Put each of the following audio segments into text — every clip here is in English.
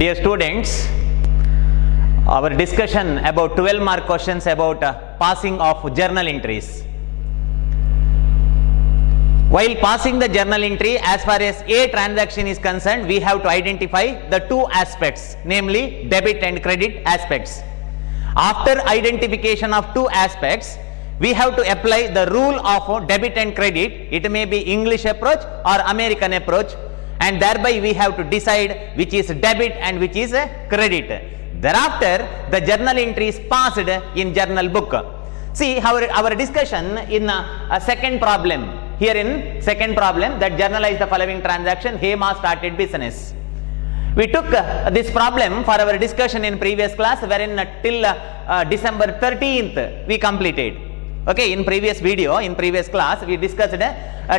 Dear students, our discussion about 12 mark questions about passing of journal entries. While passing the journal entry, as far as a transaction is concerned, we have to identify the two aspects, namely debit and credit aspects. After identification of two aspects, we have to apply the rule of debit and credit. It may be English approach or American approach, and thereby we have to decide which is debit and which is credit. Thereafter, the journal entry is passed in journal book. See our discussion in a second problem. Here in second problem, that journalize the following transaction. Hema started business. We took this problem for our discussion in previous class, wherein till December 13th we completed. Okay, in previous video, in previous class, we discussed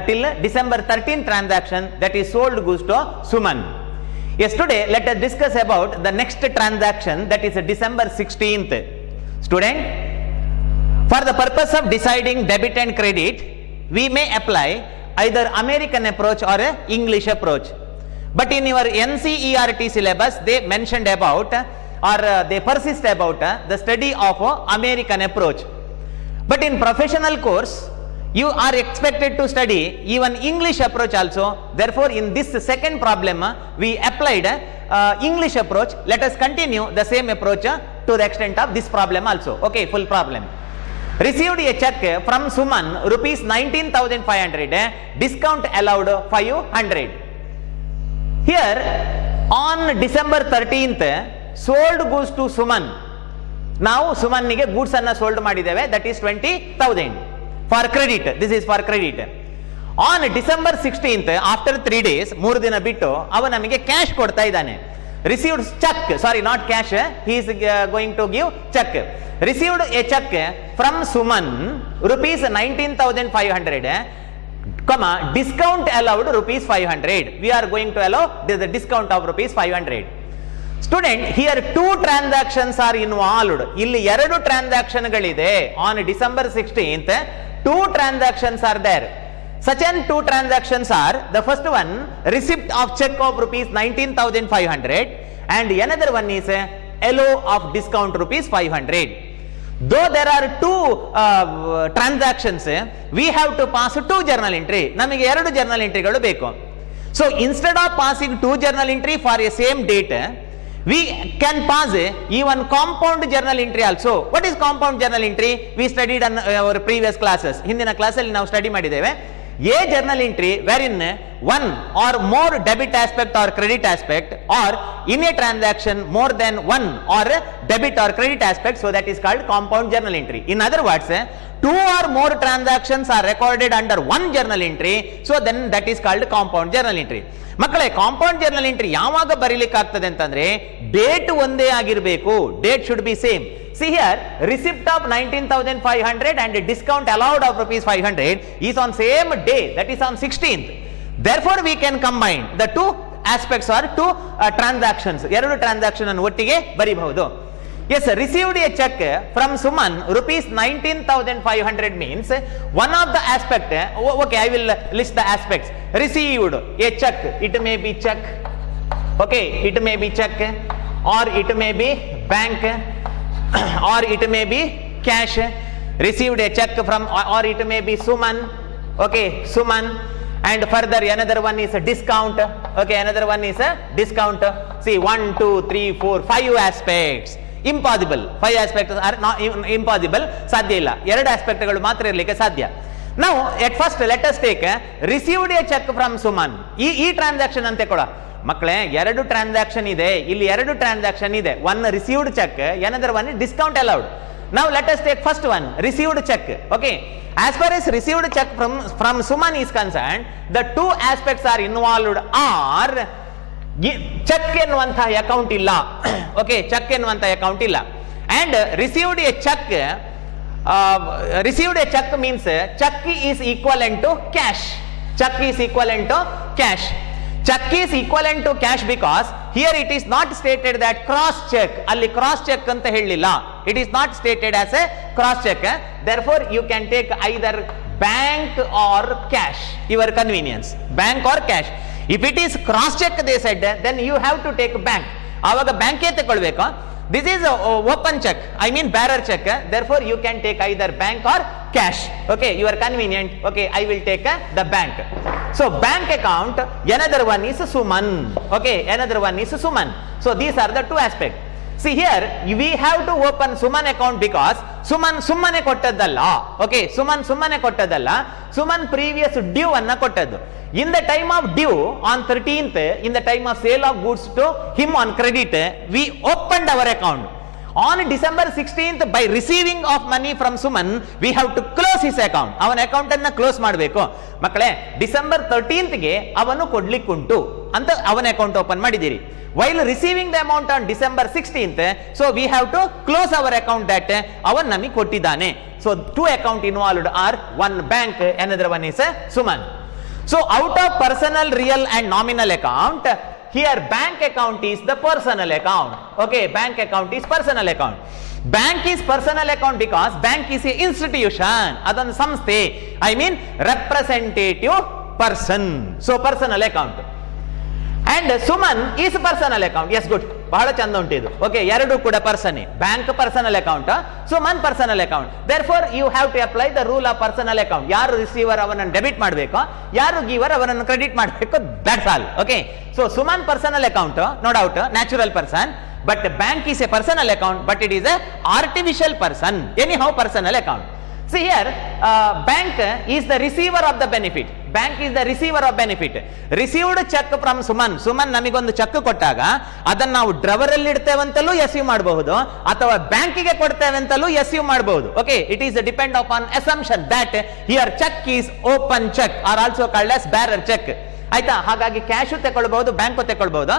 till December 13th transaction, that is sold goods to Suman. Yes, today let us discuss about the next transaction, that is December 16th. Student, for the purpose of deciding debit and credit, we may apply either American approach or English approach. But in your NCERT syllabus, they mentioned about or they persist about the study of American approach. But in professional course, you are expected to study even English approach also. Therefore, in this second problem, we applied English approach. Let us continue the same approach to the extent of this problem also. Okay, full problem. Received a check from Suman, rupees 19,500, discount allowed 500. Here, on December 13th, sold goods to Suman. Now, Suman nige goods anna sold madideve, that is 20,000 for credit. This is for credit. On December 16th, after 3 days, 3 dina bittu, ava namige cash kodta idane. Received check, sorry, not cash, he is going to give check. Received a check from Suman, rupees 19,500, comma, discount allowed rupees 500. We are going to allow the discount of rupees 500. Student, here two transactions are involved. Illi eradu transaction galide. On December 16th, two transactions are there. Such an two transactions are, the first one, receipt of check of rupees 19,500, and another one is LO of discount rupees 500. Though there are two transactions, we have to pass two journal entry. Namige eradu journal entry galu beku. So instead of passing two journal entry for a same date, we can pass even compound journal entry also. What is compound journal entry? We studied in our previous classes. Hindina class alli now study madideve. A journal entry wherein one or more debit aspect or credit aspect, or in a transaction more than one or debit or credit aspect, so that is called compound journal entry. In other words, two or more transactions are recorded under one journal entry, so then that is called compound journal entry. ಮಕ್ಕಳೇ, compound journal entry ಯಾವಾಗ ಬರೀಲಿಕ್ಕೆ ಆಗ್ತದೆ ಅಂತಂದ್ರೆ date ಒಂದೇ ಆಗಿರಬೇಕು. Date should be same. See here, receipt of 19,500 and discount allowed of rupees 500 is on same day, that is on 16th. Therefore, we can combine the two aspects or two transactions. ಎರಡು transaction ಅನ್ನು ಒಟ್ಟಿಗೆ ಬರೀಬಹುದು. Yes, received a check from Suman, rupees 19,500 means one of the aspect. Okay, I will list the aspects. Received a check, it may be check. Okay, it may be check, or it may be bank, or it may be cash. Received a check from, or it may be Suman. Okay, Suman. And further another one is a discount. Okay, another one is a discount. See, 1, 2, 3, 4, 5 aspects. Impossible. 5 aspects are not impossible. ಸಾಧ್ಯ ಇಲ್ಲ. ಎರಡು ಆಸ್ಪೆಕ್ಟ್ಗಳು ಮಾತ್ರ ಇರಲಿಕ್ಕೆ ಸಾಧ್ಯ. Now, at first let us take received a check from Suman. ಈ transaction ಅಂತ ಕೊಡ. ಮಕ್ಕಳೇ, ಎರಡು ಟ್ರಾನ್ಸಾಕ್ಷನ್ ಇದೆ. ಇಲ್ಲಿ ಎರಡು ಟ್ರಾನ್ಸಾಕ್ಷನ್ ಇದೆ. One received check, another one is discount allowed. Now let us take first one, received check. Okay, as far as received check from Suman is concerned, the two aspects are involved are check ಎನ್ನುವಂತಹ account ಇಲ್ಲ. Okay, check ಎನ್ನುವಂತಹ account ಇಲ್ಲ. And received a check, received a check means check is equivalent to cash. Check is equivalent to cash. Check is equivalent to cash because here it is not stated that cross check. Alli cross check anta helilla. It is not stated as a cross check. Therefore, you can take either bank or cash, your convenience. Bank or cash. If it is cross check, they said, then you have to take bank. ಆವಾಗ ಬ್ಯಾಂಕೇ ತಗೊಳ್ಬೇಕು. This is open check, I mean bearer check, therefore you can take either bank or cash. Okay, you are convenient. Okay, I will take the bank. So bank account, another one is Suman. Okay, another one is Suman. So these are the two aspects. See here, we have to open Suman account because Suman ಸುಮ್ಮನೆ ಕೊಟ್ಟದ್ದಲ್ಲ. Okay, ಸುಮ್ಮನೆ ಕೊಟ್ಟದ್ದಲ್ಲ, Suman previous due ಅನ್ನ ಕೊಟ್ಟದ್ದು. In the time of due on 13th, in the time of sale of goods to him on credit, we opened our account. On December 16th, by receiving of money from Suman, we have to close his account. ಅವನ account ಅನ್ನ close ಮಾಡಬೇಕು. ಮಕ್ಕಳೇ, December 13th ಗೆ ಅವನು ಕೊಡ್ಲಿಕ್ಕುಂಟು ಅಂತ ಅವನ account open ಮಾಡಿದ್ದೀರಿ. While receiving the amount on December 16th, so we have to close our account that ಅವನು ನಮಗೆ ಕೊಟ್ಟಿದ್ದಾನೆ. So two account involved are one bank, another one is Suman. So out of personal, real and nominal account, here bank account is the personal account. Okay, bank account is personal account. Bank is personal account because bank is a institution, adon samsthe, I mean representative person. So personal account. And Suman is personal account. Yes, good. ಬಹಳ ಚಂದ ಉಂಟಿದು. Okay, ಎರಡು ಕೂಡ person. Bank personal account, Suman personal account. Therefore you have to apply the rule of personal account. ಯಾರು receiver ಅವನನ್ನು debit ಮಾಡಬೇಕು, ಯಾರು giver ಅವನನ್ನು credit ಮಾಡಬೇಕು, that's all. Okay, so Suman personal account, no doubt, natural person. But bank is a personal account, but it is a artificial person. Anyhow, personal account. See here, bank is the receiver of the benefit. Bank is the receiver of benefit. Received check from Suman. Suman ನಮಗೊಂದು check ಕೊಟ್ಟಾಗ ಅದನ್ನ ನಾವು drawer ಅಲ್ಲಿ ಇಡ್ತೇವೆ ಅಂತಲೂ issue ಮಾಡಬಹುದು, ಅಥವಾ ಬ್ಯಾಂಕಿಗೆ ಕೊಡ್ತೇವೆ ಅಂತಲೂ ಎಸ್ಯೂ ಮಾಡಬಹುದು. Okay, it is depend upon assumption that here check is open check or also called as bearer check. ಆಯ್ತಾ? ಹಾಗಾಗಿ ಕ್ಯಾಶು ತಗೊಳ್ಬಹುದು, ಬ್ಯಾಂಕು ತಗೊಳ್ಬಹುದು.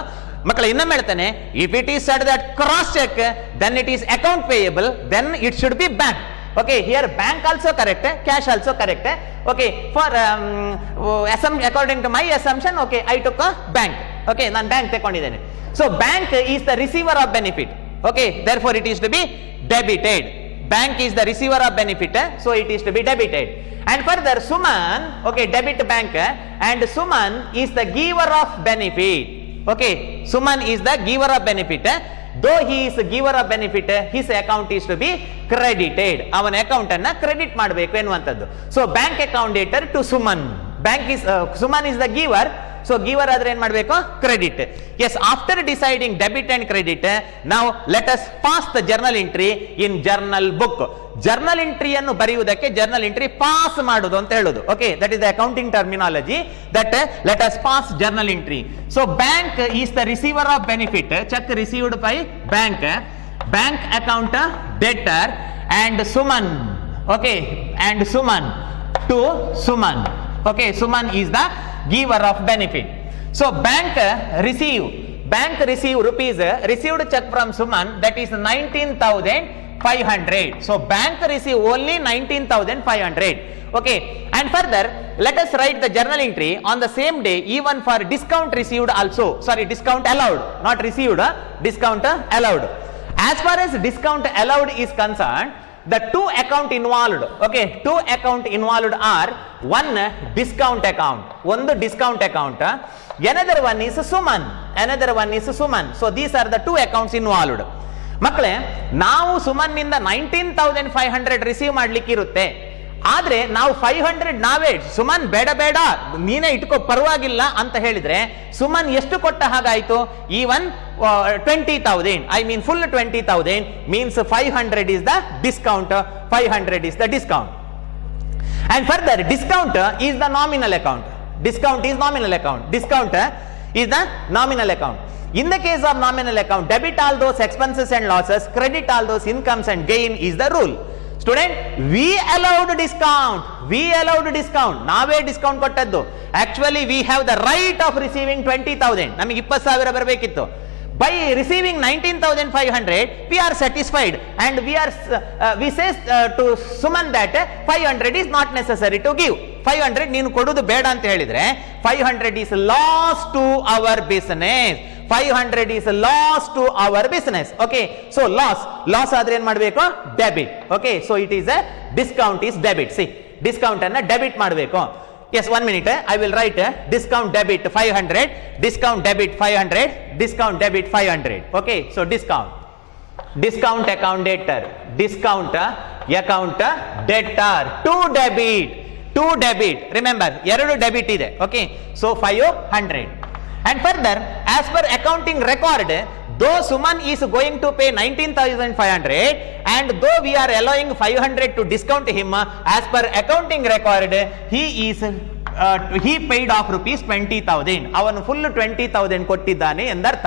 ಮಕ್ಕಳ ಇನ್ನೊಮ್ಮೆ ಹೇಳ್ತಾನೆ, if it is said that cross check, then it is account payable, then it should be bank. Okay, here bank also correct, cash also correct. Okay, for according to my assumption, okay, I took a bank. Okay, ನಾನು bank ತಗೊಂಡಿದ್ದೇನೆ. So bank is the receiver of benefit. Okay, therefore it is to be debited. Bank is the receiver of benefit, so it is to be debited. And further, Suman, okay, debit bank, and Suman is the giver of benefit. Okay, Suman is the giver of benefit. Though he is a giver of benefit, his account is to be credited. ಅವನ account ಅನ್ನ credit ಮಾಡಬೇಕು ಎನ್ನುವಂಥದ್ದು. So bank account debtor to Suman. Bank is Suman is the giver. So giver ಆದ್ರೆ ಏನ್ ಮಾಡಬೇಕು? Credit. Yes, after deciding debit and credit, ನಾವು let us pass the journal entry in journal book. Journal ಎಂಟ್ರಿಯನ್ನು ಬರೆಯುವುದಕ್ಕೆ journal entry pass ಮಾಡುವುದು ಅಂತ ಹೇಳುದು. Okay, that is the accounting terminology, that let us pass journal entry. So bank is the receiver of benefit, check received by bank, bank account debtor and Suman. Okay, and Suman to Suman. Okay, Suman is the giver of benefit. So bank receive rupees, received check from Suman, that is 19,500. So bank receive only 19,500. Okay, and further let us write the journal entry on the same day even for discount received also. Sorry, discount allowed, not received, discount allowed. As far as discount allowed is concerned, the two account involved, okay, two account involved are one discount account, one discount account, another one is Suman, another one is Suman. So these are the two accounts involved. ಮಕ್ಕಳೇ, ನಾವು ಸುಮನ್ ನಿಂದ 19,500 receive ಮಾಡ್ಲಿಕ್ಕೆ ಇರುತ್ತೆ. ಆದ್ರೆ ನಾವು 500 ನಾವೇ, ಸುಮನ್ ಬೇಡ ಬೇಡ ನೀನೇ ಇಟ್ಕೋ ಪರವಾಗಿಲ್ಲ ಅಂತ ಹೇಳಿದ್ರೆ ಸುಮನ್ ಎಷ್ಟು ಕೊಟ್ಟ ಹಾಗಾಯ್ತು? Even 20,000, I mean full 20,000 means 500 is the discount, 500 is the discount. And further, discount is the nominal account. Discount is nominal account. Discount is the nominal account. In the case of nominal account, debit all those expenses and losses, credit all those incomes and gain is the rule. Student, we allowed discount. We allowed discount. ನಾವೇ discount ಕೊಟ್ಟದ್ದು. Actually, we have the right of receiving 20,000. ನಮಗೆ 20,000 ಬರಬೇಕಿತ್ತು. By receiving 19,500, we are satisfied, and we say to Suman that 500 is not necessary to give. 500 ನೀನು ಕೊಡುವುದು ಬೇಡ ಅಂತ ಹೇಳಿದ್ರೆ 500 is loss to our business. 500 is loss to our business. Okay, so loss ಆದ್ರೆ ಏನ್ ಮಾಡಬೇಕು? Debit. Okay, so it is a discount is debit. See, discount ಅನ್ನ debit ಮಾಡಬೇಕು. Yes, 1 minute. I will write discount debit 500, discount debit 500, discount debit 500. Okay, so discount account debtor, discount account debtor, to debit. Remember, ಎರಡು debit ಇದೆ. Okay, so 500. And further, as per accounting record, though Suman is going to pay 19,500 and though we are allowing 500 to discount him, as per accounting record he paid off rupees 20,000. ಅವನು full 20,000 ಕೊಟ್ಟಿದ್ದಾನೆ ಎಂದರ್ಥ.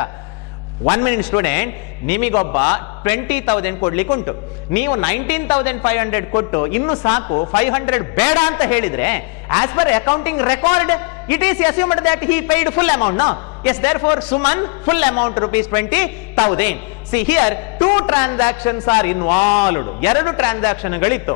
1 minute student, ನಿಮಗೊಬ್ಬ 20,000 ಕೊಡ್ಲಿಕ್ಕೆ ಉಂಟು, ನೀವು 19,500 ಕೊಟ್ಟು ಇನ್ನು ಸಾಕು 500 ಬೇಡ ಅಂತ ಹೇಳಿದ್ರೆ, as per accounting record it is assumed that he paid full amount, no? Yes, therefore Suman full amount rupees 20,000. See here, two transactions are involved. ಎರಡು transaction ಗಳಿತ್ತು.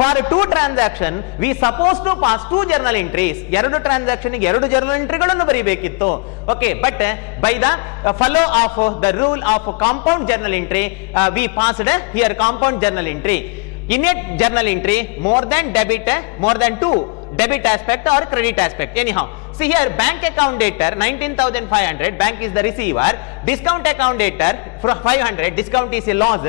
For two transaction we supposed to pass two journal entries. ಎರಡು transaction ಗೆ ಎರಡು journal entry ಗಳನ್ನು ಬರೀಬೇಕಿತ್ತು. Okay, but by the follow of the rule of compound journal entry, we passed here compound journal entry. In a journal entry, more than debit, more than two debit aspect or credit aspect. Anyhow, see here, bank account debtor 19,500, bank is the receiver, discount account debtor for 500, discount is a loss,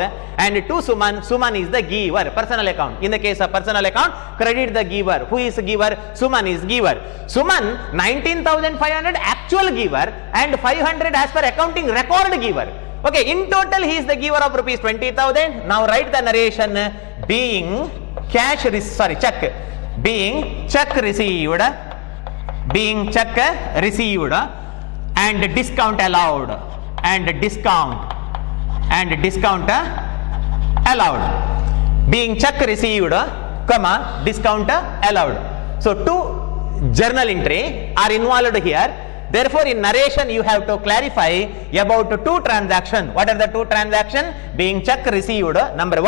and to Suman is the giver, personal account. In the case of personal account, credit the giver. Who is giver? Suman is giver. Suman 19,500 actual giver and 500 as per accounting record giver. Okay, in total he is the giver of rupees 20,000. Now write the narration. Being check received, and discount allowed, being check received, comma, discount allowed. So two journal entry are involved here. Therefore, in narration you have to clarify about two transactions. What are the two transactions? Being check received, number 1,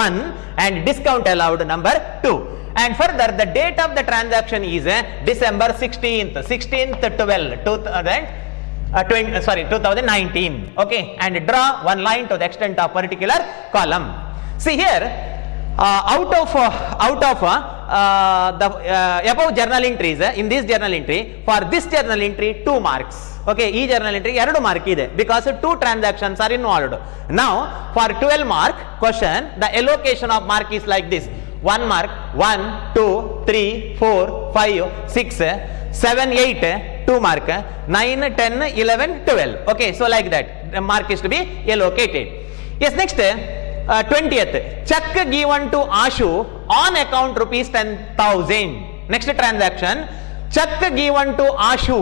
and discount allowed, number 2. And further, the date of the transaction is December 16th 2019. Okay, and draw one line to the extent of particular column. See here, out of the above journal entries, in this journal entry, for this journal entry 2 marks. Okay, ಈ journal entry 2 mark ಇದೆ, because two transactions are involved. Now for 12 mark question, the allocation of mark is like this: 1 mark, 1, 2, 3, 4, 5, 6, 7, 8, 2 mark, 9, 10, 11, 12. Okay, so like that the mark is to be allocated. Yes, next 20th, check given to Ashu on account rupees 10,000. Next transaction, check given to Ashu.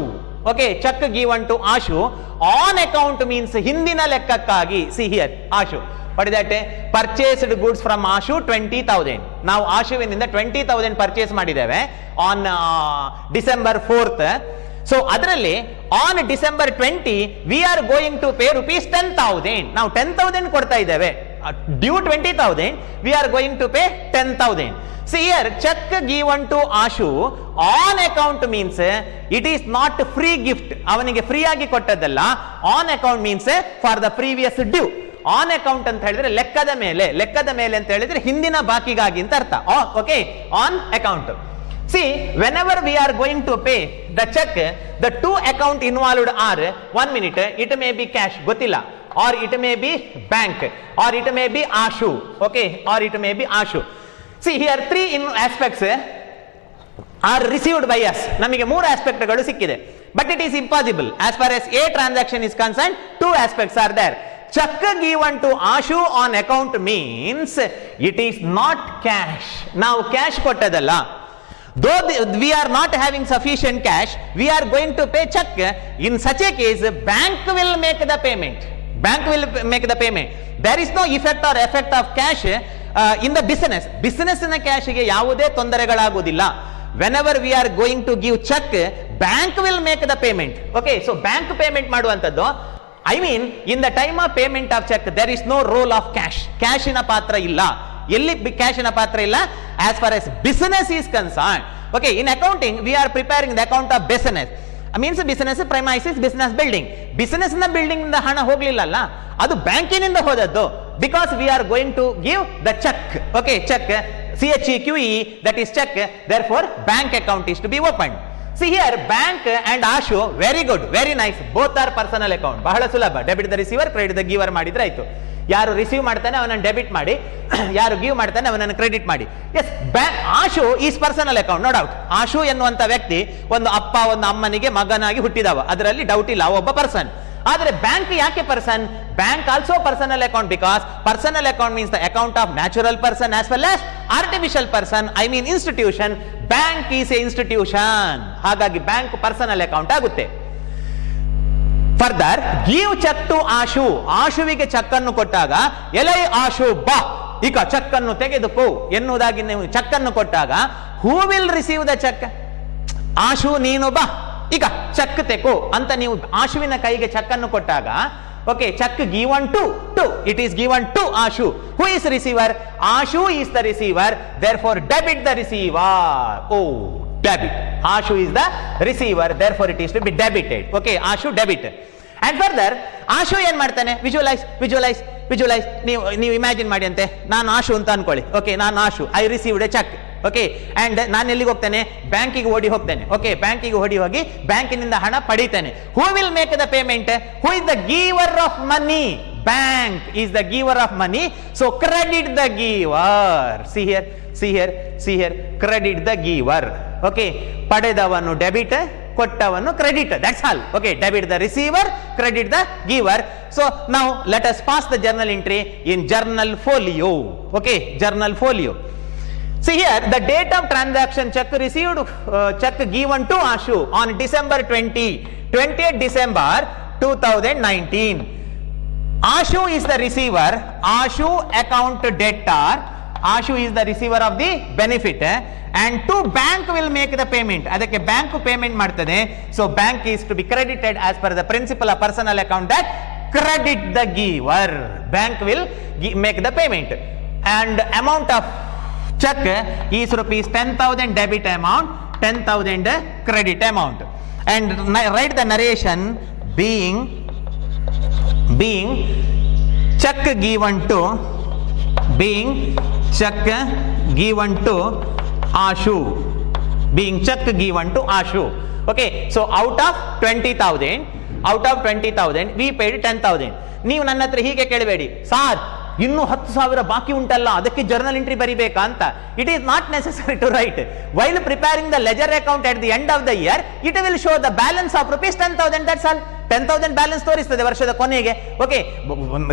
Okay, check given to Ashu on account means ಹಿಂದಿನ ಲೆಕ್ಕಕ್ಕಾಗಿ. See here, Ashu, what is that? Purchased goods from Ashu 20,000. ನಾವು ಆಶುವಿನಿಂದ 20,000 purchase ಮಾಡಿದ್ದೇವೆ on December 4th. So ಅದರಲ್ಲಿ on December 20 we are going to pay rupees 10,000. ನಾವು 10,000 ಕೊಡ್ತಾ ಇದ್ದೇವೆ, due 20,000, we are going to pay 10,000. See here, check given to Ashu on account means it is not free gift. ಅವನಿಗೆ free ಆಗಿ ಕೊಟ್ಟದ್ದಲ್ಲ. On account means for the previous due. On account ಅಂತ ಹೇಳಿದ್ರೆ ಲೆಕ್ಕದ ಮೇಲೆ ಅಂತ ಹೇಳಿದ್ರೆ ಹಿಂದಿನ ಬಾಕಿಗಾಗಿ ಅಂತ ಅರ್ಥ. Okay, on account. See, whenever we are going to pay the check, the two account involved are, 1 minute, it may be cash, ಗೊತ್ತಿಲ್ಲ, or it may be bank, or it may be Ashu. Okay, or it may be Ashu. See here, 3 aspects are received by us. ನಮಗೆ 3 ಆಸ್ಪೆಕ್ಟ್ಗಳು ಸಿಕ್ಕಿದೆ. But it is impossible. As far as A transaction is concerned, 2 aspects are there. Check given to Ashu on account means it is not cash. ನಾವು cash ಕೊಟ್ಟದಲ್ಲ. Though we are not having sufficient cash, we are going to pay check. In such a case, bank will make the payment. There is no effect of cash in the business. Business ನ ಕ್ಯಾಶ್ಗೆ ಯಾವುದೇ ತೊಂದರೆಗಳಾಗುವುದಿಲ್ಲ. Whenever we are going to give check, bank will make the payment. Okay, so bank payment ಮಾಡುವಂತದ್ದು, I mean in the time of payment of check there is no role of cash. ಕ್ಯಾಶಿನ ಪಾತ್ರ ಇಲ್ಲ. ಎಲ್ಲಿ ಕ್ಯಾಶಿನ ಪಾತ್ರ ಇಲ್ಲ? As far as business is concerned. Okay, in accounting we are preparing the account of business. Means business premises, business building. Business ನ building ಇಂದ ಹಣ ಹೋಗ್ಲಿಲ್ಲಲ್ಲ, ಅದು ಬ್ಯಾಂಕಿನಿಂದ ಹೋದದ್ದು. Because we are going to give the check. Okay, check, CHEQE, that is check. Therefore bank account is to be opened. See here, bank and Ashu, very good, very nice. Both are personal account. ಬಹಳ ಸುಲಭ. Debit the receiver, credit the ಗಿವರ್ ಮಾಡಿದ್ರೆ ಆಯ್ತು. ಯಾರು receive ಮಾಡ್ತಾನೆ ಅವನನ್ನು debit ಮಾಡಿ, ಯಾರು give ಮಾಡ್ತಾನೆ ಅವನನ್ನು ಕ್ರೆಡಿಟ್ ಮಾಡಿ. Yes, Ashu is personal account, no doubt. Ashu ಎನ್ನುವಂತ ವ್ಯಕ್ತಿ ಒಂದು ಅಪ್ಪ ಒಂದು ಅಮ್ಮನಿಗೆ ಮಗನಾಗಿ ಹುಟ್ಟಿದವ, ಅದರಲ್ಲಿ ಡೌಟ್ ಇಲ್ಲ, ಒಬ್ಬ ಪರ್ಸನ್. ಆದರೆ ಬ್ಯಾಂಕ್ ಯಾಕೆ person? Bank also personal account because personal account means the account of natural person as well as artificial person, I mean institution. Bank is a institution, ಹಾಗಾಗಿ ಬ್ಯಾಂಕ್ ಪರ್ಸನಲ್ ಅಕೌಂಟ್ ಆಗುತ್ತೆ. Further, give cheque to Ashu, ಆಶುವಿಗೆ check ಅನ್ನು ಕೊಟ್ಟಾಗ, ಎಲೈ ಆಶು ಬಾ ಈಗ check ಅನ್ನು ತೆಗೆದುಕೋ ಎನ್ನುವುದಾಗಿ ನೀವು ಚೆಕ್ ಅನ್ನು ಕೊಟ್ಟಾಗ, who will receive the cheque? Ashu ನೀನು ಬಾ ಈಗ ಚೆಕ್ ತೆಕೋ ಅಂತ ನೀವು ಆಶುವಿನ ಕೈಗೆ ಚೆಕ್ ಅನ್ನು ಕೊಟ್ಟಾಗ, okay, cheque given to it is given to Ashu. Who is receiver? Ashu is the receiver, therefore debit the receiver. Oh, debit. Ashu is the receiver, therefore it is to be debited. Okay, Ashu debit. And further, ಆಶು ಏನ್ ಮಾಡ್ತಾನೆ? Visualise. ನೀವು imagine ಮಾಡಿ ಅಂತೆ, ನಾನು ಆಶು ಅಂತ ಅನ್ಕೊಳ್ಳಿ. Okay, ನಾನು Ashu, I received a cheque. Okay, and ನಾನು ಎಲ್ಲಿಗೆ ಹೋಗ್ತೇನೆ? ಬ್ಯಾಂಕಿಗೆ ಓಡಿ ಹೋಗ್ತೇನೆ. ಓಕೆ, ಬ್ಯಾಂಕಿಗೆ ಓಡಿ ಹೋಗಿ ಬ್ಯಾಂಕಿನಿಂದ ಹಣ ಪಡಿತೇನೆ. Who will make the payment? Who is the giver of money? Bank is the giver of money, so credit the giver. See here, credit the giver. Okay, ಪಡೆದವನು ಡೆಬಿಟ್, ಕೊಟ್ಟವನು credit, that's all. Okay, debit the receiver, credit the giver. So now let us pass the journal entry in journal folio. Okay, journal folio. See here, the date of transaction, check received, check given to Ashu on December 20th December 2019. Ashu is the receiver, Ashu account debtor, Ashu is the receiver of the benefit, and to bank will make the payment. ಅದಕ್ಕೆ bank payment ಮಾಡ್ತದೆ. So bank is to be credited as per the principle of personal account that credit the giver. Bank will make the payment, and amount of check is rupees 10,000 debit amount, 10,000 credit amount, and write the narration being check given to Ashu, being check given to Ashu. Okay, so out of 20,000 we paid 10,000. ನೀವು ನನ್ನ ಹತ್ರ ಹೀಗೆ ಕೇಳಬೇಡಿ, sir ಇನ್ನೂ 10,000 ಬಾಕಿ ಉಂಟಲ್ಲ, ಅದಕ್ಕೆ journal entry ಬರಿಬೇಕಾ ಅಂತ. It is not necessary to write. While preparing the ledger account at the end of the year, it will show the balance of rupees 10,000. That's all. 10,000 balance ತೋರಿಸ್ತದೆ ವರ್ಷದ ಕೊನೆಗೆ. Okay,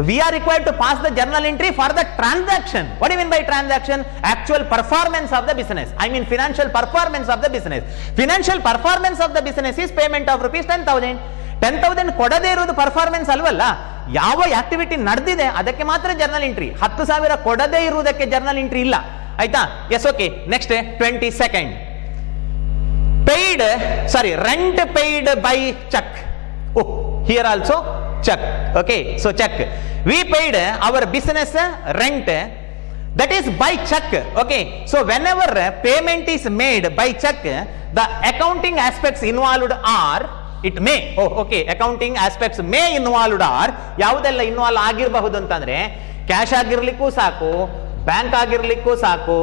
we are required to pass the journal entry for the transaction. What you mean by transaction? Actual performance of the business, I mean financial performance of the business. Financial performance of the business is payment of rupees 10,000. 10,000 ಕೊಡದೇ ಇರುವುದು performance ಅಲ್ವಲ್ಲ. ಯಾವ activity ನಡೆದಿದೆ ಅದಕ್ಕೆ ಮಾತ್ರ journal entry. 10,000 ಕೊಡದೇ ಇರುವುದಕ್ಕೆ journal entry ಇಲ್ಲ, ಆಯ್ತಾ? Yes, okay. Next 22nd, rent paid by check. Oh, here also check. Okay, so check, we paid our business rent, that is by check. Okay, so whenever payment is made by check, the accounting aspects involved are, it may, accounting aspects may involved are, ಯಾವುದೆಲ್ಲ involve ಆಗಿರಬಹುದು ಅಂತಂದ್ರೆ, cash ಆಗಿರ್ಲಿಕ್ಕೂ ಸಾಕು, bank ಆಗಿರ್ಲಿಕ್ಕೂ ಸಾಕು,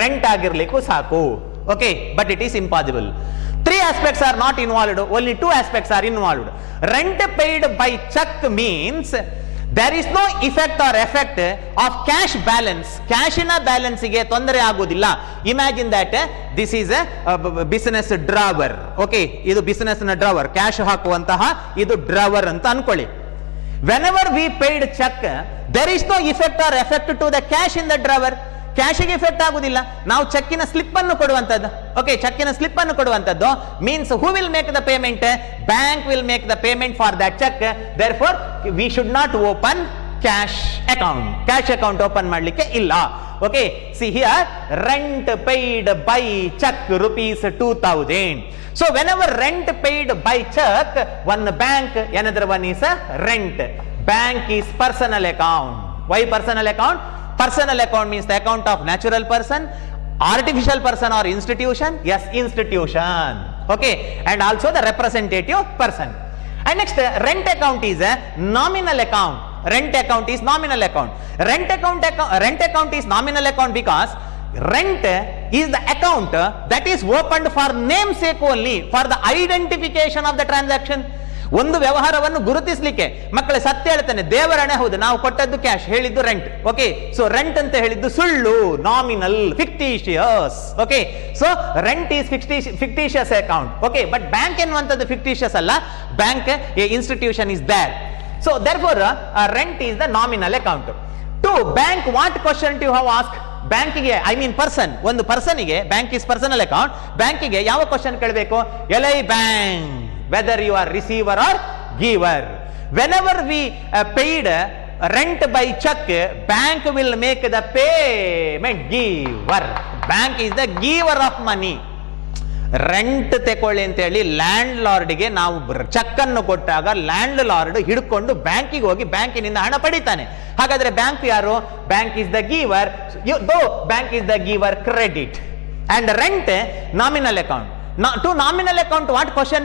rent ಆಗಿರ್ಲಿಕ್ಕೂ ಸಾಕು. Okay, but it is impossible. 3 aspects are not involved, only 2 aspects are involved. Rent paid by check means there is no effect or effect of cash balance. ಕ್ಯಾಶಿನ ಬ್ಯಾಲೆನ್ಸ್ಗೆ ತೊಂದರೆ ಆಗುವುದಿಲ್ಲ. Imagine that this is business drawer. Okay, ಇದು business ನ drawer, cash ಹಾಕುವಂತಹ ಇದು drawer ಅಂತ ಅನ್ಕೊಳ್ಳಿ. Whenever we paid check, there is no effect or effect to the cash in the drawer. ಕ್ಯಾಶಿಗೆ effect ಆಗುದಿಲ್ಲ. ನಾವು ಚೆಕ್ಕಿನ ಸ್ಲಿಪ್ ಅನ್ನು ಕೊಡುವಂತದ್ದು. ಓಕೆ, ಚೆಕ್ಕಿನ ಸ್ಲಿಪ್ ಅನ್ನು ಕೊಡುವಂತದ್ದು means who will make the payment? Bank will make the payment for that cheque. Therefore we should not open cash account. Cash account open ಮಾಡಲಿಕ್ಕೆ ಇಲ್ಲ. Okay, see here, rent paid by cheque rupees 2,000. So whenever rent paid by check, one bank, another one is a rent. Bank is personal account. Why personal account? Personal account means the account of natural person, artificial person or institution. Yes, institution. Okay, and also the representative person. And next, rent account is a nominal account. Rent account is nominal account. Rent account is nominal account because rent is the account that is opened for namesake only, for the identification of the transaction. ಒಂದು ವ್ಯವಹಾರವನ್ನು ಗುರುತಿಸಲಿಕ್ಕೆ. ಮಕ್ಕಳೇ ಸತ್ಯ ಹೇಳ್ತಾನೆ, ದೇವರಣೆ ಹೌದು, ನಾವು ಕೊಟ್ಟದ್ದು cash, ಹೇಳಿದ್ದು rent. Okay, so rent ಅಂತ ಹೇಳಿದ್ದು ಸುಳ್ಳು, nominal, fictitious. Okay, so rent is fictitious account. Okay, but bank ಎನ್ನುವಂಥದ್ದು ಫಿಕ್ಟಿಷಿಯಸ್ ಅಲ್ಲ, bank a institution is there. So therefore rent is the nominal account. To bank, what question you have ask? ಬ್ಯಾಂಕಿಗೆ, I mean person, ಒಂದು ಪರ್ಸನಿಗೆ bank is personal account, ಬ್ಯಾಂಕಿಗೆ ಯಾವ question ಕೇಳಬೇಕು? ಎಲೈ bank, whether you are receiver or giver. Whenever we paid rent by check, bank will make the payment. Giver, bank is the giver of money. Rent ತಗೊಳ್ಳಿ ಅಂತ ಹೇಳಿ land ಲಾರ್ಡ್ಗೆ ನಾವು check ಅನ್ನು ಕೊಟ್ಟಾಗ ಲ್ಯಾಂಡ್ ಲಾರ್ಡ್ ಹಿಡ್ಕೊಂಡು ಬ್ಯಾಂಕಿಗೆ ಹೋಗಿ ಬ್ಯಾಂಕಿನಿಂದ ಹಣ ಪಡಿತಾನೆ. ಹಾಗಾದ್ರೆ ಬ್ಯಾಂಕ್ ಯಾರು? Bank is the giver. Though bank is the giver, credit. And rent nominal account. To nominal account, what question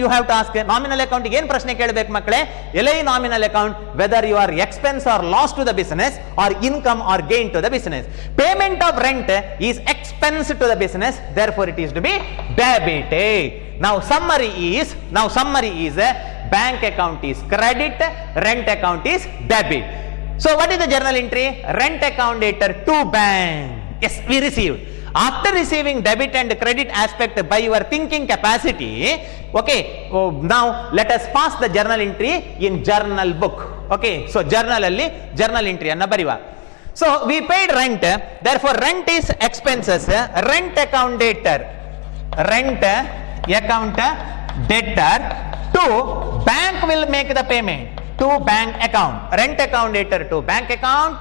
you have to ask? Nominal account ಗೆ ಏನು ಪ್ರಶ್ನೆ ಕೇಳಬೇಕು ಮಕ್ಕಳೇ? ಎಲೈ nominal account, whether you are expense or loss to the business or income or gain to the business. Payment of rent is expense to the business, therefore it is to be debited. Now summary is bank account is credit, rent account is debit. So what is the journal entry? Rent account dated to bank. Yes, we received. After receiving debit and credit aspect by your thinking capacity, okay, now let us pass the journal entry in journal book. Okay, so journal alli journal entry anna bariva. So we paid rent, therefore rent is expenses. Rent account debtor to bank will make the payment to bank account. Rent account debtor to bank account,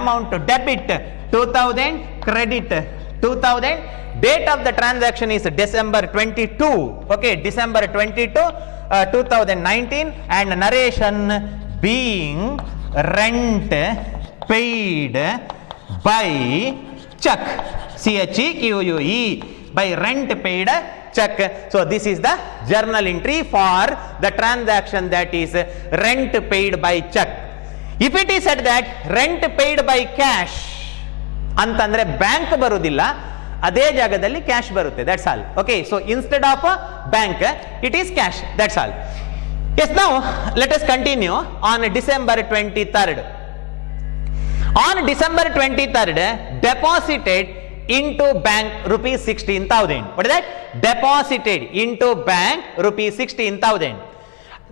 amount to debit 2000, credit 2000. Date of the transaction is December 22. Okay, December 22, 2019, and narration being rent paid by check, CHEQUE, by rent paid check. So this is the journal entry for the transaction that is rent paid by check. If it is said that rent paid by cash ಅಂತಂದ್ರೆ bank ಬರುವುದಿಲ್ಲ, ಅದೇ ಜಾಗದಲ್ಲಿ cash ಬರುತ್ತೆ. That's all. Okay, so instead of bank it is cash. That's all. Yes, now let us continue on December 23rd. On December 23rd, deposited into bank rupees 16,000. What is that? Deposited into bank rupees 16,000.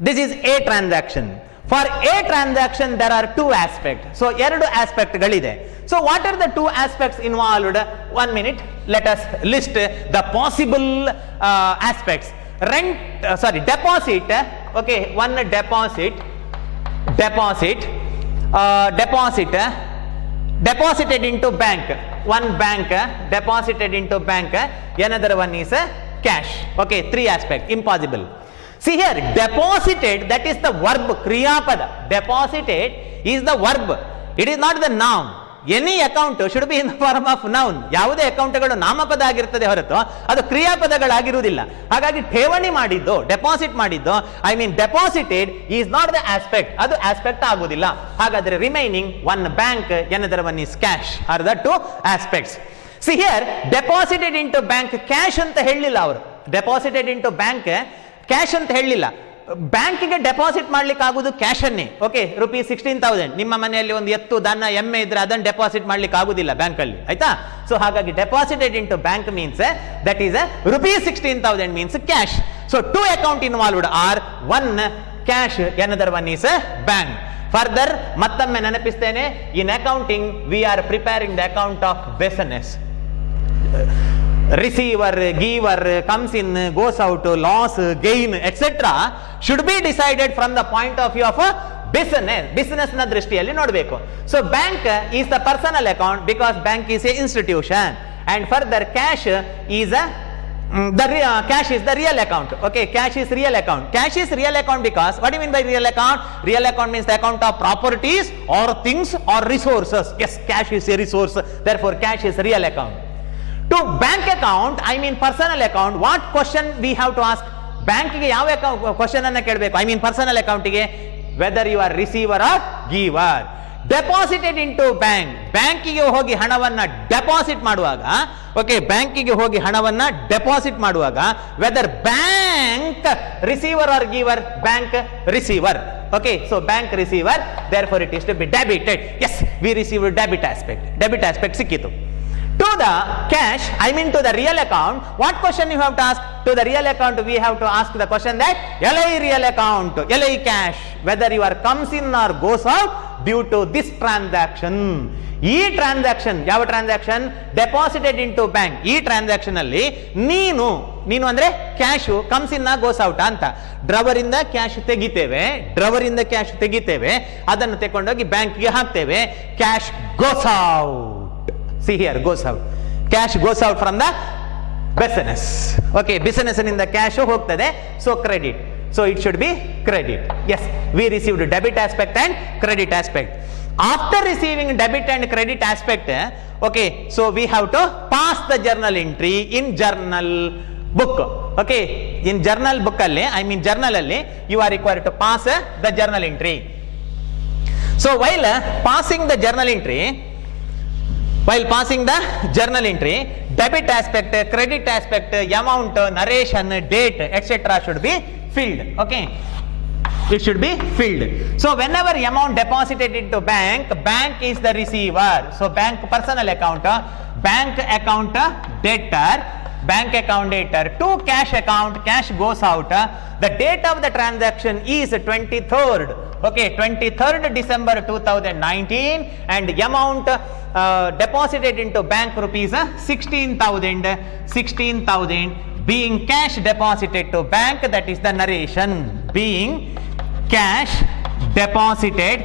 This is a transaction. For a transaction there are two aspects. So ಎರಡು aspect ಗಳಿದೆ. So what are the two aspects involved? 1 minute, let us list the possible aspects. Deposit. Okay, one deposit deposited into bank. One bank deposited into bank. Another one is cash. Okay, three aspects. Impossible. See here, deposited, that is the verb, kriyapada. Deposited is the verb, it is not the noun. Any account should be in the form of noun. ಯಾವುದೇ ಅಕೌಂಟ್ಗಳು ನಾಮಪದ ಆಗಿರ್ತದೆ ಹೊರತು ಅದು ಕ್ರಿಯಾಪದಗಳಾಗಿರುವುದಿಲ್ಲ. ಹಾಗಾಗಿ ಠೇವಣಿ ಮಾಡಿದ್ದು, deposit ಮಾಡಿದ್ದು, I mean deposited is not the aspect, ಅದು ಆಸ್ಪೆಕ್ಟ್ ಆಗುವುದಿಲ್ಲ. ಹಾಗಾದ್ರೆ remaining one bank, another one is cash are the two aspects. See here, deposited into bank, cash ಅಂತ ಹೇಳಲಿಲ್ಲ ಅವರು. ಡೆಪಾಸಿಟೆಡ್ ಇಂಟು ಬ್ಯಾಂಕ್ ಕ್ಯಾಶ್ ಅಂತ ಹೇಳಲಿಲ್ಲ. ಬ್ಯಾಂಕಿಗೆ ಡೆಪಾಸಿಟ್ ಮಾಡ್ಲಿಕ್ಕೆ ಆಗುದು ಕ್ಯಾಶ್ ಅನ್ನೇ. Okay, rupees 16,000. ನಿಮ್ಮ ಮನೆಯಲ್ಲಿ ಒಂದು ಎತ್ತು, ದನ, ಎಮ್ಮೆ ಇದ್ರೆ ಅದನ್ನು ಡೆಪಾಸಿಟ್ ಮಾಡ್ಲಿಕ್ಕೆ ಆಗುದಿಲ್ಲ ಬ್ಯಾಂಕ್ ಅಲ್ಲಿ, ಆಯ್ತಾ? ಸೊ ಹಾಗಾಗಿ deposited into bank means that is rupees 16,000 means cash. So two account involved are, one cash, another one is bank. Further ಮತ್ತೊಮ್ಮೆ ನೆನಪಿಸ್ತೇನೆ, in accounting we are preparing the account of business. Receiver, giver, comes in, goes out, loss, gain, etc. should be decided from the point of view of a business ನ ದೃಷ್ಟಿಯಲ್ಲಿ ನೋಡಬೇಕು. So bank is the personal account because bank is a institution, and further cash is cash is the real account. Okay, cash is real account. Cash is real account because, what do you mean by real account? Real account means the account of properties or things or resources. Yes, cash is a resource, therefore cash is real account. To bank account, I mean personal account, what question we have to ask? Bank ಗೆ ಯಾವ question ಅನ್ನ ಕೇಳಬೇಕು? I mean personal account ಗೆ, whether you are receiver or giver. Deposited into bank, ಬ್ಯಾಂಕಿಗೆ ಹೋಗಿ ಹಣವನ್ನ deposit ಮಾಡುವಾಗ, okay, ಬ್ಯಾಂಕಿಗೆ ಹೋಗಿ ಹಣವನ್ನ ಡೆಪಾಸಿಟ್ ಮಾಡುವಾಗ, whether bank receiver or giver, bank receiver. Okay, so bank receiver, therefore it is to be debited. Yes, we received debit aspect. Debit aspect sikkitu. To the cash, I mean to the real account, what question you have to ask? To the real account, we have to ask the question that LI real account, LI cash, whether your comes in or goes out due to this transaction. ಈ transaction ಯಾವ transaction? Deposited into bank. ಈ transaction ಅಲ್ಲಿ ನೀನು ಅಂದ್ರೆ cash comes in goes out ಅಂತ, drawer ಇಂದ cash ತೆಗಿತೇವೆ, ಅದನ್ನು ತಗೊಂಡೋಗಿ ಬ್ಯಾಂಕ್ಗೆ ಹಾಕ್ತೇವೆ. Cash goes out. See here, goes out. Cash goes out from the business. Okay, business ನಿಂದ ಕ್ಯಾಶ್ ಹೋಗ್ತದೆ. So credit. So it should be credit. Yes, we received debit aspect and credit aspect. After receiving debit and credit aspect, okay, so we have to pass the journal entry in journal book. Okay, in journal book alli, I mean journal alli, you are required to pass the journal entry. So while passing the journal entry, debit aspect, credit aspect, amount, narration, date, etc. should be filled. Okay, it should be filled. So whenever amount deposited into bank is the receiver. So bank personal account, bank account debtor, to cash account, cash goes out. The date of the transaction is 23rd. Okay, 23rd December 2019, and amount deposited into bank rupees 16,000 being cash deposited to bank. That is the narration. Being cash deposited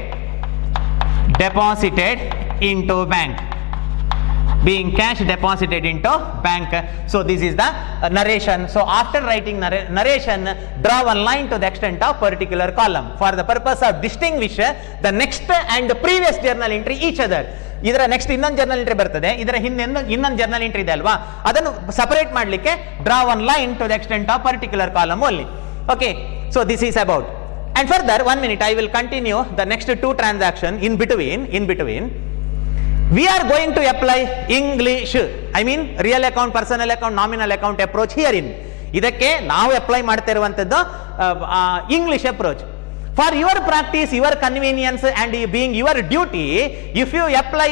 into bank. Being cash deposited into bank. So this is the narration. So after writing narration, draw one line to the extent of particular column for the purpose of distinguish the next and previous journal entry each other. ಇದರ next ಇನ್ನೊಂದು journal entry ಬರ್ತದೆ, ಇದರ ಹಿಂದೆ ಇನ್ನೊಂದು journal entry ಇದೆ ಅಲ್ವಾ, ಅದನ್ನು separate ಮಾಡಲಿಕ್ಕೆ draw one line to the extent of particular column only. Okay, so this is about. And further, 1 minute, I will continue the next two transactions in between. We are going to apply English, I mean real account, personal account, nominal account approach herein. ಇದಕ್ಕೆ ನಾವು apply ಮಾಡ್ತಾ ಇರುವಂತದ್ದು English approach. For your practice, your convenience and being your duty, if you apply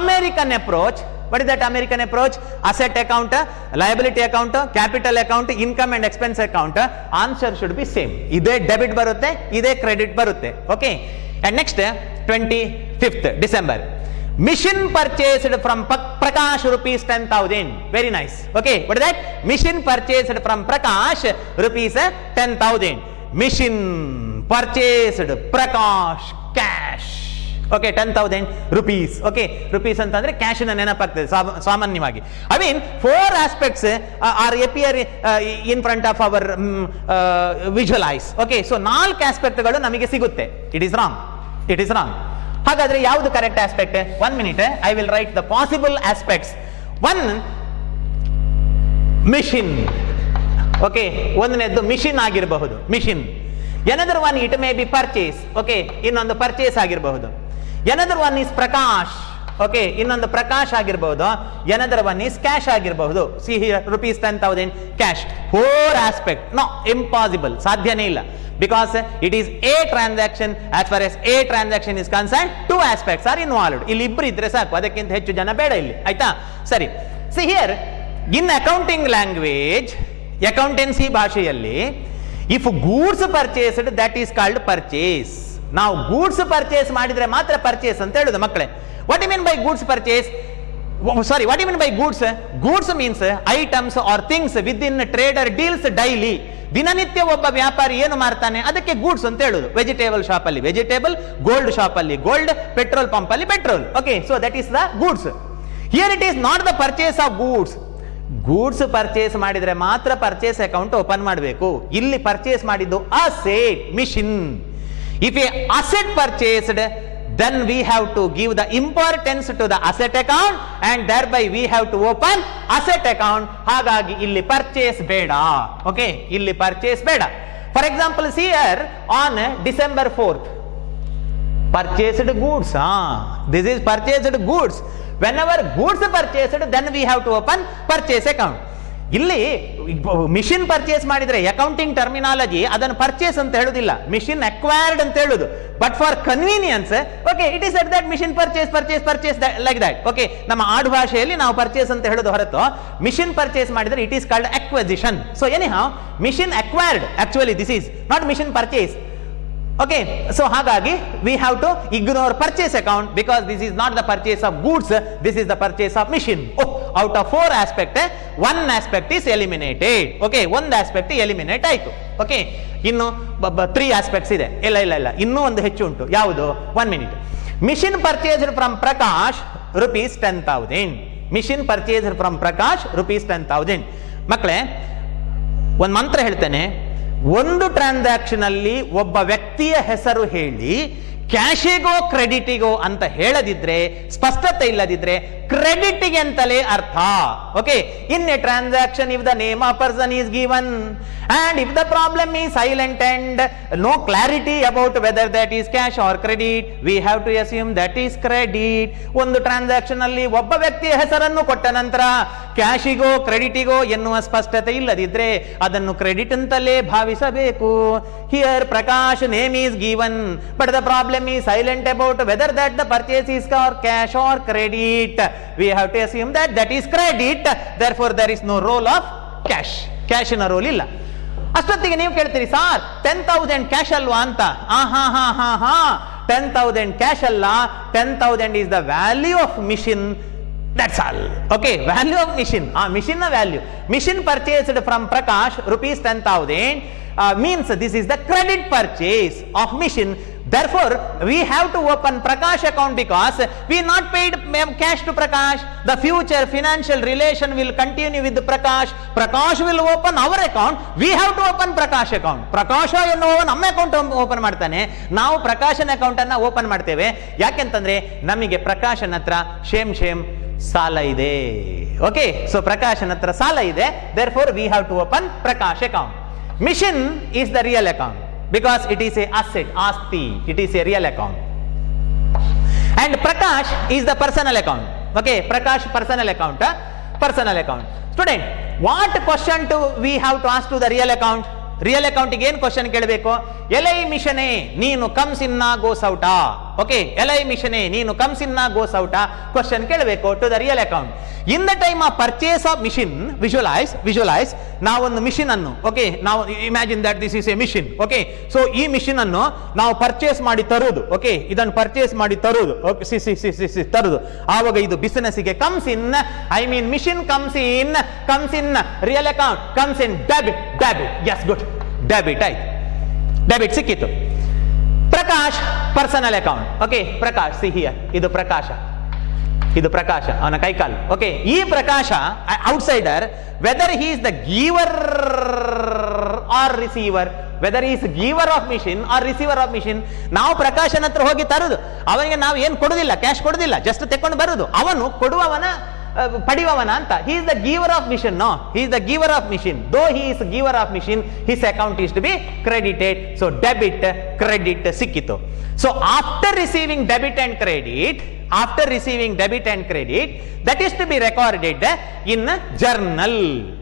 American approach, what is that American approach? Asset account, liability account, capital account, income and expense account, answer should be same. Ide debit barutte, ide credit barutte. Okay, and next 25th December, machine purchased from Prakash rupees 10,000. Very nice. Okay, what is that? Machine purchased from Prakash rupees 10,000. Machine purchased Prakash cash. Okay, 10,000 rupees. Okay, rupees ಅಂತಂದ್ರೆ cash ನ ನೆನಪಾಗ್ತದೆ ಸಾಮಾನ್ಯವಾಗಿ. I mean 4 aspects are appear in front of our visual eyes. Okay, so 4 aspect ಗಳು ನಮಗೆ ಸಿಗುತ್ತೆ. It is wrong. ಹಾಗಾದ್ರೆ ಯಾವುದು correct aspect? 1 minute, I will write the possible aspects. 1, machine. Okay, ಒಂದನೇದ್ದು ಮಿಷಿನ್ ಆಗಿರಬಹುದು, machine. Another one, it may be purchase. Okay, ಇನ್ನೊಂದು purchase ಆಗಿರಬಹುದು. Another one is Prakash. Okay, ಇನ್ನೊಂದು ಪ್ರಕಾಶ್ ಆಗಿರಬಹುದು. Another one is ಕ್ಯಾಶ್ ಆಗಿರಬಹುದು. See here, rupees 10,000 cash. 4 aspect. No, impossible. ಸಾಧ್ಯನೇ ಇಲ್ಲ. Because it is a transaction. As far as a transaction is concerned, 2 aspects are involved. ಇಲ್ಲಿ ಇಬ್ಬರು ಇದ್ರೆ ಸಾಕು, ಅದಕ್ಕಿಂತ ಹೆಚ್ಚು ಜನ ಬೇಡ ಇಲ್ಲಿ. ಆಯ್ತಾ? ಸರಿ. See here, in accounting language, accountancy ಭಾಷೆಯಲ್ಲಿ, if goods purchased, that is called purchase. ನಾವು ಗೂಡ್ಸ್ ಪರ್ಚೇಸ್ ಮಾಡಿದ್ರೆ ಮಾತ್ರ ಪರ್ಚೇಸ್ ಅಂತ ಹೇಳುದು ಮಕ್ಕಳೇ. What you mean by goods purchase? Sorry, what do you mean by goods? Goods means items or things within trader deals daily. ದಿನನಿತ್ಯ ಒಬ್ಬ ವ್ಯಾಪಾರಿ ಏನು ಮಾಡ್ತಾನೆ ಅದಕ್ಕೆ ಗೂಡ್ಸ್ ಅಂತ ಹೇಳುದು. ವೆಜಿಟೇಬಲ್ ಶಾಪ್ ಅಲ್ಲಿ ವೆಜಿಟೇಬಲ್, ಗೋಲ್ಡ್ ಶಾಪ್ ಅಲ್ಲಿ ಗೋಲ್ಡ್, ಪೆಟ್ರೋಲ್ ಪಂಪ್ ಅಲ್ಲಿ petrol. Okay, so that is the goods. Here it is not the purchase of goods. Goods purchase ಮಾಡಿದ್ರೆ ಮಾತ್ರ ಪರ್ಚೇಸ್ ಅಕೌಂಟ್ ಓಪನ್ ಮಾಡಬೇಕು. ಇಲ್ಲಿ ಪರ್ಚೇಸ್ ಮಾಡಿದ್ದು asset, machine. If A asset purchased, then we have to give the importance to the asset account and thereby we have to open asset account. ಹಾಗಾಗಿ ಇಲ್ಲಿ purchase ಬೇಡ. Okay, ಇಲ್ಲಿ purchase ಬೇಡ. For example, see here on December 4th, Purchased goods. This is purchased goods. Whenever goods purchased, then we have to open purchase account. ಇಲ್ಲಿ machine purchase ಮಾಡಿದ್ರೆ accounting terminology ಅದನ್ನು purchase ಅಂತ ಹೇಳುದಿಲ್ಲ, machine acquired ಅಂತ ಹೇಳುದು. But for convenience okay it is at that machine purchase like that. Okay, ನಮ್ಮ ಆಡು ಭಾಷೆಯಲ್ಲಿ ನಾವು ಪರ್ಚೇಸ್ ಅಂತ ಹೇಳೋದು ಹೊರತು ಮಿಷಿನ್ ಪರ್ಚೇಸ್ ಮಾಡಿದ್ರೆ it is called acquisition. So anyhow machine acquired, actually this is not machine purchase. Okay, so hagagi we have to ignore purchase account because this is not the purchase of goods, this is the purchase of machine. Oh, out of 4 aspect one aspect is eliminated. Okay, one aspect eliminate ಆಯ್ತು. Okay, ಇನ್ನು 3 aspects ಇದೆ. ಇಲ್ಲ ಇನ್ನೂ ಒಂದು ಹೆಚ್ಚು ಉಂಟು. ಯಾವುದು? 1 minute. Machine purchased from Prakash rupees 10,000. Machine purchased from Prakash rupees 10,000. ಮಕ್ಕಳೇ ಒಂದು ಮಂತ್ರ ಹೇಳ್ತೇನೆ. ಒಂದು ಟ್ರಾನ್ಸಾಕ್ಷನ್ ಅಲ್ಲಿ ಒಬ್ಬ ವ್ಯಕ್ತಿಯ ಹೆಸರು ಹೇಳಿ ಕ್ಯಾಶಿಗೋ ಕ್ರೆಡಿಟಿಗೋ ಅಂತ ಹೇಳದಿದ್ರೆ, ಸ್ಪಷ್ಟತೆ ಇಲ್ಲದಿದ್ರೆ ಕ್ರೆಡಿಟ್ಗೆ ಅಂತಲೇ ಅರ್ಥ. Okay, in a transaction if the name of person is given and if the problem is silent and no clarity about whether that is cash or credit, we have to assume that is credit. ಒಂದು transaction ಅಲ್ಲಿ ಒಬ್ಬ ವ್ಯಕ್ತಿಯ ಹೆಸರನ್ನು ಕೊಟ್ಟ ನಂತರ ಕ್ಯಾಶಿಗೋ ಕ್ರೆಡಿಟಿಗೋ ಎನ್ನುವ ಸ್ಪಷ್ಟತೆ ಇಲ್ಲದಿದ್ರೆ ಅದನ್ನು ಕ್ರೆಡಿಟ್ ಅಂತಲೇ ಭಾವಿಸಬೇಕು. Here Prakash name is given but the problem is silent about whether that the purchase is for cash or credit. We have to assume that that is credit, therefore there is no role of cash. ಕ್ಯಾಶಿನ role ಇಲ್ಲ. ಅಷ್ಟೊತ್ತಿಗೆ ನೀವು ಕೇಳ್ತೀರಿ, sir 10,000 cash ಅಲ್ವಾ ಅಂತ. 10,000 cash ಅಲ್ಲ, 10,000 is the value of machine. That's all. Okay, value of machine. Machine na value. Machine purchased from Prakash rupees 10,000 means this is the credit purchase of machine. Therefore, we have to open Prakash account because we not paid cash to Prakash. The future financial relation will continue with Prakash. Prakash will open our account. We have to open Prakash account. Prakash ಎನ್ನುವ ನಮ್ಮ account open ಮಾಡ್ತಾನೆ, ನಾವು ಪ್ರಕಾಶನ account ಅನ್ನ open ಮಾಡ್ತೇವೆ. ಯಾಕೆಂತಂದ್ರೆ ನಮಗೆ ಪ್ರಕಾಶನ ಹತ್ರ ಶೇಮ್ ಸಾಲ ಇದೆ. ಓಕೆ, ಸೊ ಪ್ರಕಾಶನ ಹತ್ರ ಸಾಲ ಇದೆ. therefore we have to open Prakash account. Mission is the real account because it is a asset, asti, it is a real account. And Prakash is the personal account. Okay, Prakash personal account. Student, what question we have to ask to the real account? Real ಅಕೌಂಟಿಗೆ ಏನು question ಕೇಳಬೇಕು? ಎಲೈ ಮಿಷನೆ ನೀನು comes ಇನ್ನ goes ಔಟಾ. Okay, ಎಲೈ ಮಿಷನೆ ನೀನು comes ಇನ್ನ goes ಔಟಾ ಕ್ವಶನ್ ಕೇಳಬೇಕು to the real account. In the time of purchase of machine, visualise ನಾವೊಂದು ಮಿಷಿನ್ ಅನ್ನು, ಓಕೆ, ನಾವು imagine that this is a machine. Okay, so ಈ ಮಿಷಿನ್ ಅನ್ನು ನಾವು ಪರ್ಚೇಸ್ ಮಾಡಿ ತರುವುದು. ಓಕೆ, ಇದನ್ನು ಪರ್ಚೇಸ್ ಮಾಡಿ ತರುವುದು. ತರುವುದು ಆವಾಗ ಇದು ಬಿಸಿನೆಸ್ ಗೆ comes in, I mean machine comes in real account, comes in debit. Yes, good, debit ಆಯ್ತು, ಡೆಬಿಟ್ ಸಿಕ್ಕಿತ್ತು. Prakash personal account. Okay, Prakash see here, ಇದು ಪ್ರಕಾಶ ಅವನ ಕೈಕಾಲು. ಓಕೆ, ಈ Prakash outsider, whether he is the giver or receiver, whether is giver of machine or receiver of machine. ನಾವು ಪ್ರಕಾಶನ ಹತ್ರ ಹೋಗಿ ತರುದು, ಅವನಿಗೆ ನಾವು ಏನು ಕೊಡುದಿಲ್ಲ, ಕ್ಯಾಶ್ ಕೊಡುದಿಲ್ಲ, ಜಸ್ಟ್ ತೆಕ್ಕೊಂಡು ಬರುದು. ಅವನು ಕೊಡುವವನ ಪಡೆಯುವವನ ಅಂತ. he is the giver of mission. No, he is the giver of mission. Though he is giver of mission, his account is to be credited. So debit, credit ಸಿಕ್ಕಿತು. So after receiving debit and credit, that is to be recorded in journal.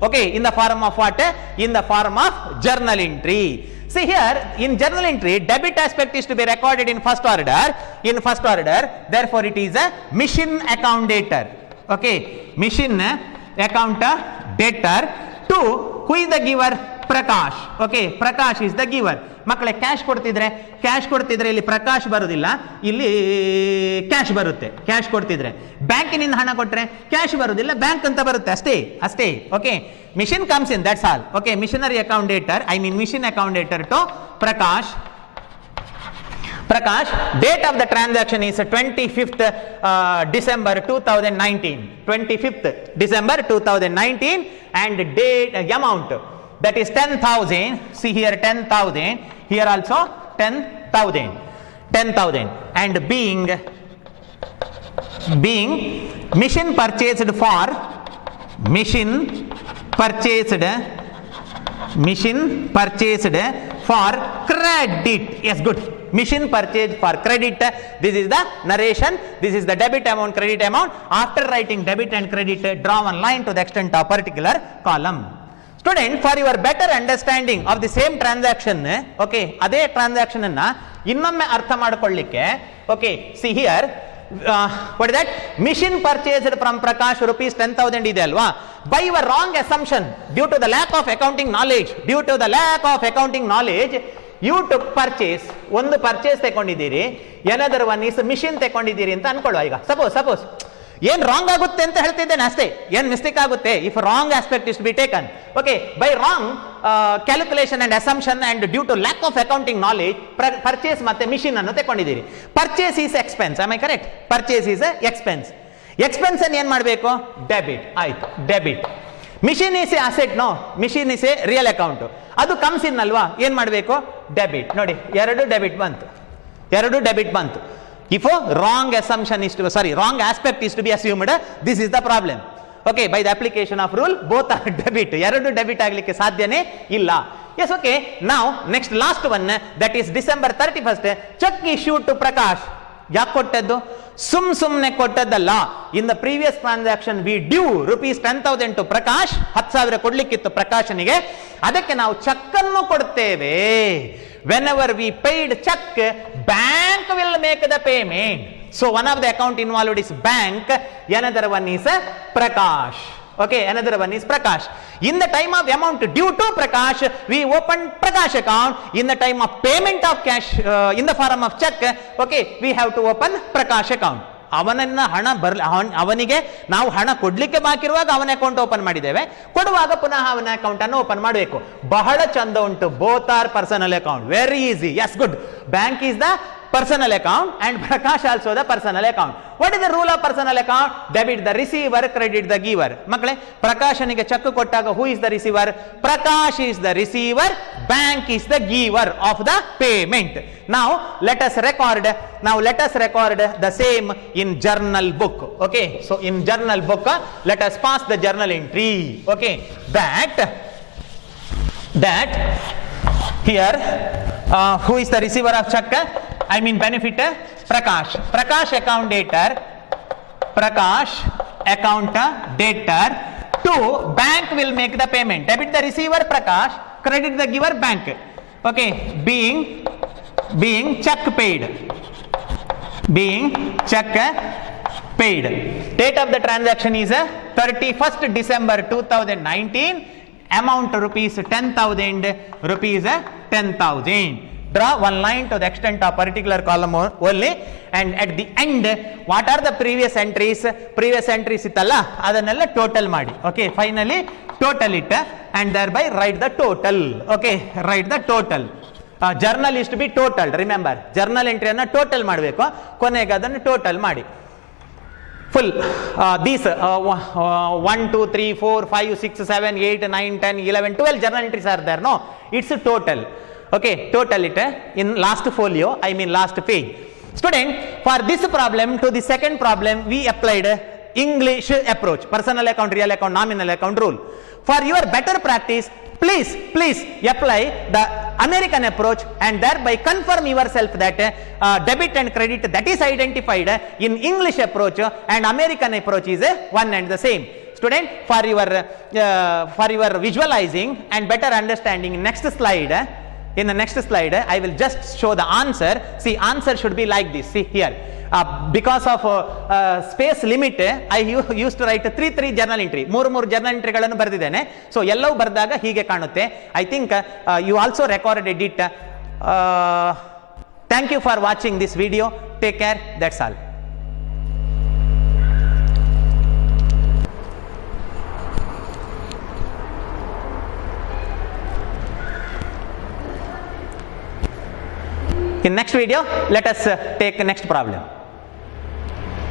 Okay, in the form of what? In the form of journal entry. See here, in journal entry, debit aspect is to be recorded in first order. Therefore it is a mission account dator. Okay, mission account debtor to who is the giver? Prakash. Okay, Prakash is the giver. ಮಕ್ಕಳೇ, cash ಕೊಡ್ತಿದ್ರೆ ಇಲ್ಲಿ ಪ್ರಕಾಶ್ ಬರುವುದಿಲ್ಲ, ಇಲ್ಲಿ cash ಬರುತ್ತೆ. Cash ಕೊಡ್ತಿದ್ರೆ ಬ್ಯಾಂಕಿನಿಂದ ಹಣ ಕೊಟ್ರೆ cash ಬರುವುದಿಲ್ಲ, bank ಅಂತ ಬರುತ್ತೆ, ಅಷ್ಟೇ. Okay, machine comes in, that's all. Okay, machinery account debtor, I mean machine account debtor to Prakash. Date of the transaction is 25th December 2019. 25th December 2019, and date amount that is 10,000. See here, 10,000. Here also 10,000. And being mission purchased for credit. Yes, good. Machine purchase for credit. This is the narration. This is the debit amount, credit amount. After writing debit and credit, draw one line to the extent of particular column. Student, for your better understanding of the same transaction, okay, ಅದೇ transaction ಅನ್ನ ಇನ್ನೊಮ್ಮೆ ಅರ್ಥ ಮಾಡಿಕೊಳ್ಳಿಕ್ಕೆ, okay, see here, what is that? Machine purchased from Prakash rupees 10,000 ಇದೆ ಅಲ್ವಾ? By your wrong assumption, due to the lack of accounting knowledge, you took purchase, ಒಂದು purchase ತಗೊಂಡಿದ್ದೀರಿ, another one is machine ತಗೊಂಡಿದ್ದೀರಿ ಅಂತ ಅನ್ಕೊಳ್ಳುವ. ಈಗ ಸಪೋಸ್ ಏನ್ wrong ಆಗುತ್ತೆ ಅಂತ ಹೇಳ್ತಿದ್ದೇನೆ ಅಷ್ಟೇ, ಏನ್ ಮಿಸ್ಟೇಕ್ ಆಗುತ್ತೆ if wrong aspect is to be taken. Okay, by wrong calculation and assumption and due to lack of accounting knowledge purchase ಮತ್ತೆ ಮಿಷಿನ್ ಅನ್ನು ತಗೊಂಡಿದ್ದೀರಿ. Purchase is expense, I correct? Purchase is expense. Expense ಅನ್ನು ಏನ್ ಮಾಡಬೇಕು? Debit. ಆಯ್ತು, debit. Machine is a asset, no, machine is a real account, ಅದು comes in ಅಲ್ವಾ? ಏನ್ ಮಾಡಬೇಕು? ಡೆಬಿಟ್. ನೋಡಿ, ಎರಡು ಡೆಬಿಟ್ ಬಂತು. If a wrong assumption is to, wrong aspect is to be assumed, this is the problem. Okay, by the application of rule, both are debit. ಎರಡು debit ಆಗ್ಲಿಕ್ಕೆ ಸಾಧ್ಯನೇ ಇಲ್ಲ. Yes, okay. Now, next last one, that is December 31st, check issued to Prakash. ಯಾಕೆ ಕೊಟ್ಟದ್ದು? ಸುಮ್ನೆ ಕೊಟ್ಟದ್ದಲ್ಲ. In the previous transaction we due rupees 10,000 to Prakash, 10,000 ಕೊಡ್ಲಿಕ್ಕಿತ್ತು ಪ್ರಕಾಶನಿಗೆ, ಅದಕ್ಕೆ ನಾವು ಚೆಕ್ ಅನ್ನು ಕೊಡ್ತೇವೆ. Whenever we paid check, bank will make the payment. So one of the account involved is bank, another one is Prakash. Okay, another one is Prakash. In the time of amount due to Prakash, we open Prakash account. In the time of payment of cash in the form of check, okay, we have to open Prakash account. ಅವನನ್ನ ಹಣ ಅವನಿಗೆ ನಾವು ಹಣ ಕೊಡ್ಲಿಕ್ಕೆ ಬಾಕಿರುವಾಗ ಅವನ account open ಮಾಡಿದ್ದೇವೆ, ಕೊಡುವಾಗ ಪುನಃ ಅವನ ಅಕೌಂಟ್ ಅನ್ನು ಓಪನ್ ಮಾಡಬೇಕು. ಬಹಳ ಚಂದ ಉಂಟು. Both are personal account, very easy. Yes, good. Bank is the personal account and Prakash also the personal account. What is the rule of personal account? Debit the receiver, credit the giver. ಮಕ್ಕಳೇ, ಪ್ರಕಾಶನಿಗೆ check ಕೊಟ್ಟಾಗ who is the receiver? Prakash is the receiver, bank is the giver of the payment. Now let us record the same in journal book. Okay, so in journal book, let us pass the journal entry. Okay, that here who is the receiver of check? I mean benefit, Prakash. Prakash account dater to bank will make the payment. Debit the receiver Prakash, credit the giver bank. Okay, being check paid. Date of the transaction is 31st December 2019. Amount rupees 10,000. Draw one line to the extent of particular column only, and at the end what are the previous entries ಇತ್ತಲ್ಲ ಅದನ್ನೆಲ್ಲ total ಮಾಡಿ. Okay, finally total it and thereby write the total. Okay, write the total. Journal is to be totaled. Remember, journal entry ಅನ್ನ total ಮಾಡಬೇಕು, ಕೊನೆಗೆ ಅದನ್ನು total ಮಾಡಿ. Full these 1 2 3 4 5 6 7 8 9 10 11 12 journal entries are there. No, it's a total. Okay, total it in last folio, I mean last page. Student, for this problem to the second problem we applied English approach, personal account, real account, nominal account rule. For your better practice, please apply the American approach and thereby confirm yourself that debit and credit that is identified in English approach and American approach is one and the same. Student, for your visualizing and better understanding, in the next slide I will just show the answer. See, answer should be like this. See here, because of space limit I used to write 3 journal entry, 3 journal entry ಗಳನ್ನು ಬರೆದಿದ್ದೇನೆ. So ಎಲ್ಲವೂ ಬರೆದಾಗ ಹೀಗೆ ಕಾಣುತ್ತೆ. I think you also recorded it. Thank you for watching this video. Take care. That's all. In next video, let us take next problem.